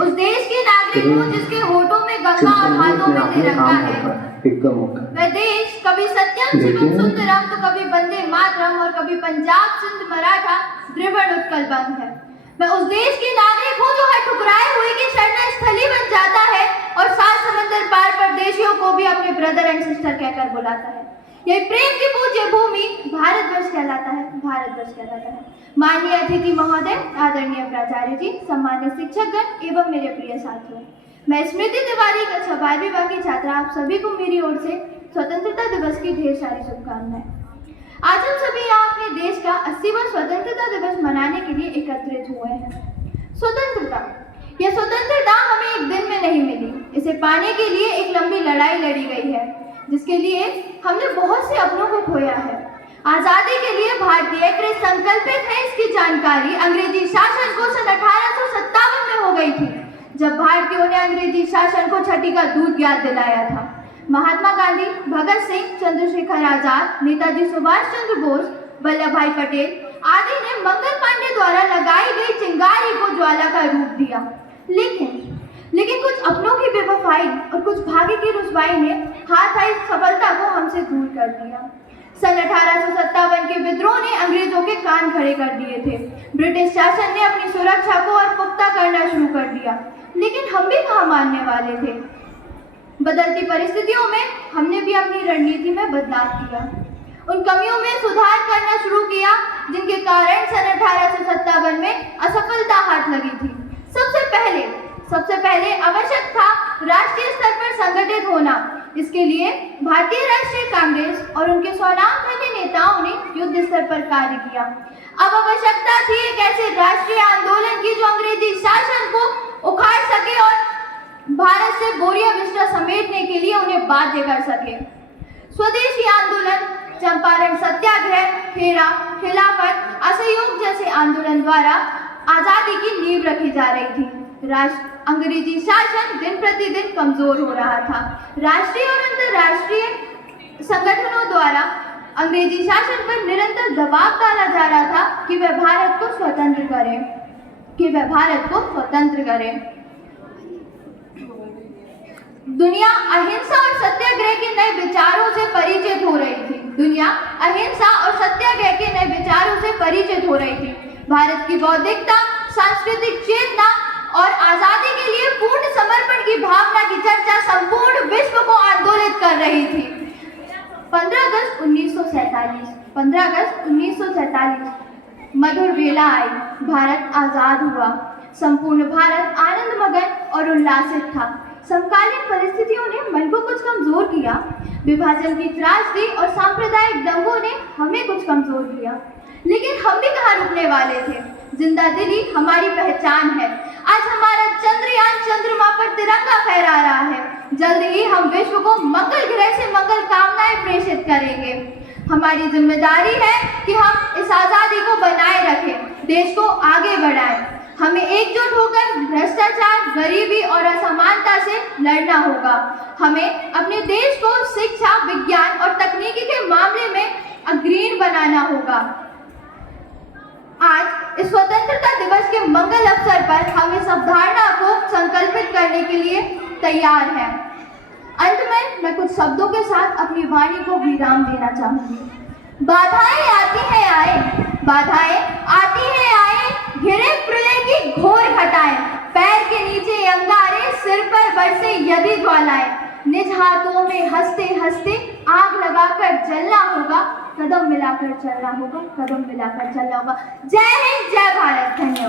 उस देश के नागरिक हूँ जिसके होठों में गंगा और हाथों में तिरंगा है। वह देश कभी सत्यम शिवम सुंदरम तो कभी वंदे मातरम और कभी पंजाब सिंध मराठा द्रविड़ उत्कल बंग है। मैं उस देश की नागरिक हूँ जो हर ठुकराए हुए की शरण स्थली बन जाता है और सात समंदर पार परदेशियों को भी अपने ब्रदर एंड सिस्टर कहकर बुलाता है। यही प्रेम की पूज्य भूमि भारतवर्ष कहलाता है, भारतवर्ष कहलाता है। माननीय अतिथि महोदय, आदरणीय प्राचार्य जी, सम्मानित शिक्षकगण एवं मेरे प्रिय साथियों, मैं स्मृति तिवारी कक्षा 12वीं की छात्रा आप सभी को मेरी ओर से स्वतंत्रता दिवस की ढेर सारी शुभकामनाएं। आज हम सभी यहाँ अपने देश का 80वां स्वतंत्रता दिवस मनाने के लिए एकत्रित हुए हैं। स्वतंत्रता, यह स्वतंत्रता हमें एक दिन में नहीं मिली, इसे पाने के लिए एक लंबी लड़ाई लड़ी गई है, जिसके लिए हमने बहुत से अपनों को खोया है। आजादी के लिए भारतीय कृत संकल्पित है, इसकी जानकारी अंग्रेजी शासन को सन 1857 में हो गई थी, जब भारतीयों ने अंग्रेजी शासन को छठी का दूध याद दिलाया था। महात्मा गांधी, भगत सिंह, चंद्रशेखर आजाद, नेताजी सुभाष चंद्र बोस, वल्लभ भाई पटेल आदि ने मंगल पांडे द्वारा लगाई गई चिंगारी को ज्वाला का रूप दिया। लेकिन कुछ अपनों की बेवफाई और कुछ भाग्य की रुसवाई ने हाथ आई सफलता को हमसे दूर कर दिया। सन 1857 के विद्रोह ने अंग्रेजों के कान खड़े कर दिए थे। ब्रिटिश शासन ने अपनी सुरक्षा को और पुख्ता करना शुरू कर दिया, लेकिन हम भी कहाँ मानने वाले थे। बदलती परिस्थितियों में हमने भी अपनी रणनीति में बदलाव किया, उन कमियों में सुधार करना शुरू किया जिनके कारण सन 1857 में असफलता हाथ लगी थी। सबसे पहले आवश्यक था राष्ट्रीय स्तर पर संगठित होना। इसके लिए भारतीय राष्ट्रीय कांग्रेस और उनके स्वनामधन्य नेताओं ने युद्ध स्तर पर कार्य किया। अब आवश्यकता थी एक ऐसे राष्ट्रीय आंदोलन की जो अंग्रेजी शासन को उखाड़ सके और भारत से बोरिया विस्टा समेटने के लिए उन्हें बाध्य कर सके। स्वदेशी आंदोलन, चंपारण सत्याग्रह, खेड़ा, खिलाफत, असहयोग जैसे आंदोलन द्वारा आजादी की नींव रखी जा रही थी। अंग्रेजी शासन दिन प्रतिदिन कमजोर हो रहा था। राष्ट्रीय और अंतर्राष्ट्रीय संगठनों द्वारा अंग्रेजी शासन पर निरंतर दबाव डाला जा रहा था कि वह भारत को स्वतंत्र करे, दुनिया अहिंसा और सत्याग्रह के नए विचारों से परिचित हो रही थी। भारत की बौद्धिकता, सांस्कृतिक चेतना और आजादी के लिए पूर्ण समर्पण की भावना की चर्चा संपूर्ण विश्व को आंदोलित कर रही थी। 15 अगस्त 1947 मधुर वेला आई, भारत आजाद हुआ। संपूर्ण भारत आनंद मगन और उल्लासित था। समकालीन परिस्थितियों ने मन को कुछ कमजोर किया। विभाजन की त्रासदी और सांप्रदायिक दंगों ने हमें कुछ कमजोर किया, लेकिन हम भी कहाँ रुकने वाले थे। जिंदा दिली हमारी पहचान है। आज हमारा चंद्रयान चंद्रमा पर तिरंगा फहरा रहा है। जल्द ही हम विश्व को मंगल ग्रह से मंगल कामनाएं प्रेषित करेंगे। हमारी जिम्मेदारी है कि हम इस आजादी को बनाए रखें, देश को आगे बढ़ाएं। हमें एकजुट होकर भ्रष्टाचार, गरीबी और असमानता से लड़ना होगा। हमें अपने देश को शिक्षा, विज्ञान और तकनीकी के मामले में अग्रणी बनाना होगा। आज इस स्वतंत्रता दिवस के मंगल अवसर पर हम इस अवधारणा को संकल्पित करने के लिए तैयार हैं। अंत में मैं कुछ शब्दों के साथ अपनी वाणी को विराम देना चाहूंगी। बाधाएं आती हैं आए, घिरे प्रलय की घोर घटाएं, पैर के नीचे अंगारे, सिर पर बरसे यदि ज्वालाएं, निज हाथों में हंसते हंसते आग लगाकर जलना होगा, कदम मिलाकर चलना होगा। जय हिंद, जय भारत। धन्यवाद।